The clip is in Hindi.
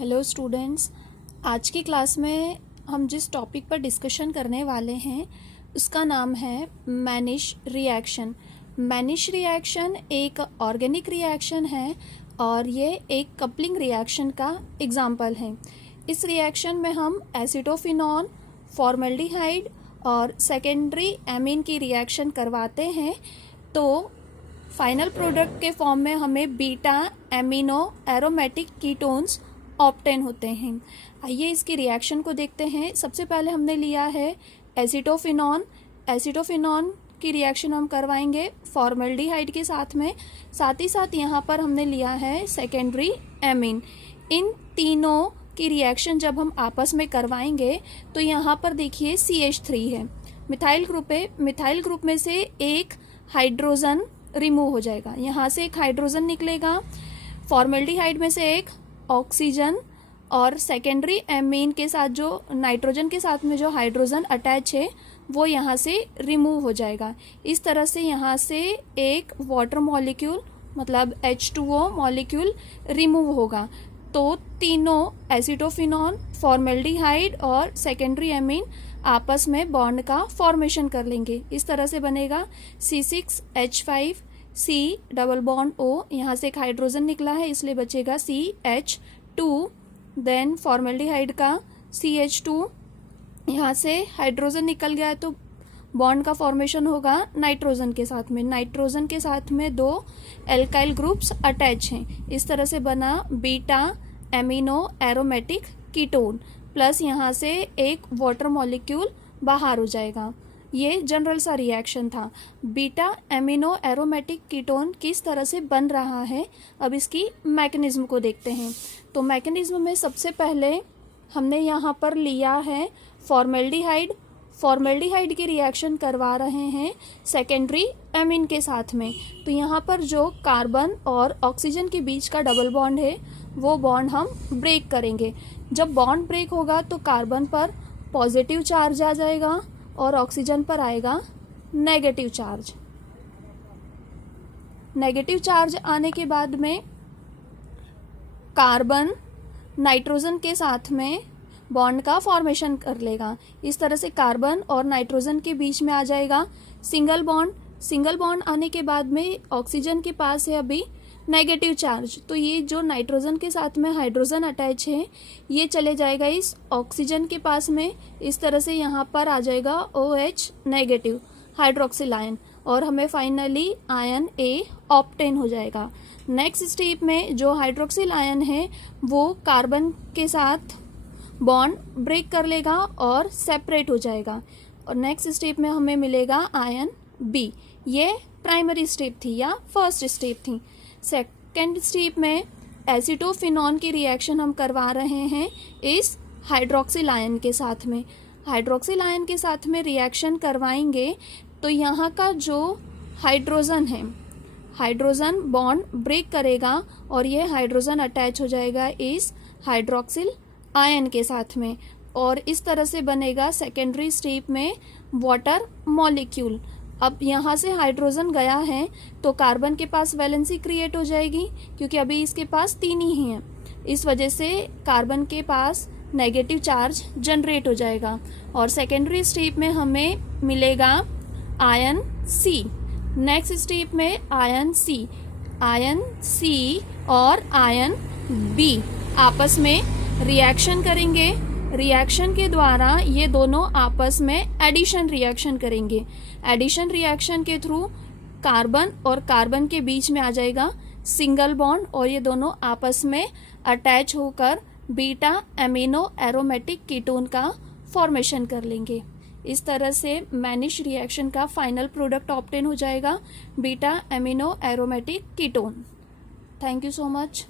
हेलो स्टूडेंट्स, आज की क्लास में हम जिस टॉपिक पर डिस्कशन करने वाले हैं उसका नाम है मैनिश रिएक्शन। मैनिश रिएक्शन एक ऑर्गेनिक रिएक्शन है और ये एक कपलिंग रिएक्शन का एग्जाम्पल है। इस रिएक्शन में हम एसिटोफिनॉन, फॉर्मल्डिहाइड और सेकेंडरी एमीन की रिएक्शन करवाते हैं तो फाइनल प्रोडक्ट के फॉर्म में हमें beta amino aromatic ketones obtain होते हैं। आइए इसकी रिएक्शन को देखते हैं। सबसे पहले हमने लिया है एसिटोफिनॉन। एसिटोफिनॉन की रिएक्शन हम करवाएंगे फॉर्मल्डिहाइड के साथ में, साथ ही साथ यहाँ पर हमने लिया है सेकेंडरी एमीन। इन तीनों की रिएक्शन जब हम आपस में करवाएंगे तो यहाँ पर देखिए CH3 है, मिथाइल ग्रुप है। मिथाइल ग्रुप में से एक हाइड्रोजन रिमूव हो जाएगा, यहाँ से एक हाइड्रोजन निकलेगा। फॉर्मल्डिहाइड में से एक ऑक्सीजन और सेकेंडरी एमीन के साथ जो नाइट्रोजन के साथ में जो हाइड्रोजन अटैच है वो यहाँ से रिमूव हो जाएगा। इस तरह से यहाँ से एक वाटर मॉलिक्यूल मतलब H2O मॉलिक्यूल रिमूव होगा। तो तीनों एसिटोफिनॉन, फॉर्मल्डिहाइड और सेकेंडरी एमीन आपस में बॉन्ड का फॉर्मेशन कर लेंगे। इस तरह से बनेगा C6H5 C double bond O, यहाँ से एक हाइड्रोजन निकला है इसलिए बचेगा CH2। देन फॉर्मल्डिहाइड का CH2, यहाँ से हाइड्रोजन निकल गया है तो बॉन्ड का फॉर्मेशन होगा नाइट्रोजन के साथ में। नाइट्रोजन के साथ में दो एल्काइल ग्रुप्स अटैच हैं। इस तरह से बना beta amino aromatic ketone, plus यहाँ से एक वाटर मॉलिक्यूल बाहर हो जाएगा। ये जनरल सा रिएक्शन था। बीटा एमिनो एरोमेटिक कीटोन किस तरह से बन रहा है, अब इसकी मैकेनिज्म को देखते हैं। तो मैकेनिज्म में सबसे पहले हमने यहाँ पर लिया है फॉर्मल्डिहाइड। फॉर्मल्डिहाइड की रिएक्शन करवा रहे हैं सेकेंडरी एमीन के साथ में। तो यहाँ पर जो कार्बन और ऑक्सीजन के बीच का डबल बॉन्ड है वो बॉन्ड हम ब्रेक करेंगे। जब बॉन्ड ब्रेक होगा तो कार्बन पर पॉजिटिव चार्ज आ जाएगा और ऑक्सीजन पर आएगा नेगेटिव चार्ज। नेगेटिव चार्ज आने के बाद में कार्बन नाइट्रोजन के साथ में बॉन्ड का फॉर्मेशन कर लेगा। इस तरह से कार्बन और नाइट्रोजन के बीच में आ जाएगा सिंगल बॉन्ड। सिंगल बॉन्ड आने के बाद में ऑक्सीजन के पास है अभी नेगेटिव चार्ज, तो ये जो नाइट्रोजन के साथ में हाइड्रोजन अटैच है ये चले जाएगा इस ऑक्सीजन के पास में। इस तरह से यहाँ पर आ जाएगा OH नेगेटिव हाइड्रोक्सिल आयन और हमें फाइनली आयन A ऑब्टेन हो जाएगा। नेक्स्ट स्टेप में जो हाइड्रोक्सिल आयन है वो कार्बन के साथ बॉन्ड ब्रेक कर लेगा और सेपरेट हो जाएगा और नेक्स्ट स्टेप में हमें मिलेगा आयन B। ये प्राइमरी स्टेप थी या फर्स्ट स्टेप थी। सेकेंड स्टेप में एसिटोफिनॉन की रिएक्शन हम करवा रहे हैं इस हाइड्रोक्सिल आयन के साथ में। हाइड्रोक्सिल आयन के साथ में रिएक्शन करवाएंगे तो यहाँ का जो हाइड्रोजन है, हाइड्रोजन बॉन्ड ब्रेक करेगा और ये हाइड्रोजन अटैच हो जाएगा इस हाइड्रोक्सिल आयन के साथ में और इस तरह से बनेगा सेकेंडरी स्टेप में वाटर मॉलिक्यूल। अब यहाँ से हाइड्रोजन गया है तो कार्बन के पास वैलेंसी क्रिएट हो जाएगी क्योंकि अभी इसके पास तीन ही हैं। इस वजह से कार्बन के पास नेगेटिव चार्ज जनरेट हो जाएगा और सेकेंडरी स्टेप में हमें मिलेगा आयन C। नेक्स्ट स्टेप में आयन C और आयन B आपस में रिएक्शन करेंगे। रिएक्शन के द्वारा ये दोनों आपस में एडिशन रिएक्शन करेंगे। एडिशन रिएक्शन के थ्रू कार्बन और कार्बन के बीच में आ जाएगा सिंगल बॉन्ड और ये दोनों आपस में अटैच होकर बीटा एमिनो एरोमेटिक कीटोन का फॉर्मेशन कर लेंगे। इस तरह से मैनिश रिएक्शन का फाइनल प्रोडक्ट ऑब्टेन हो जाएगा beta amino aromatic ketone. Thank you so much.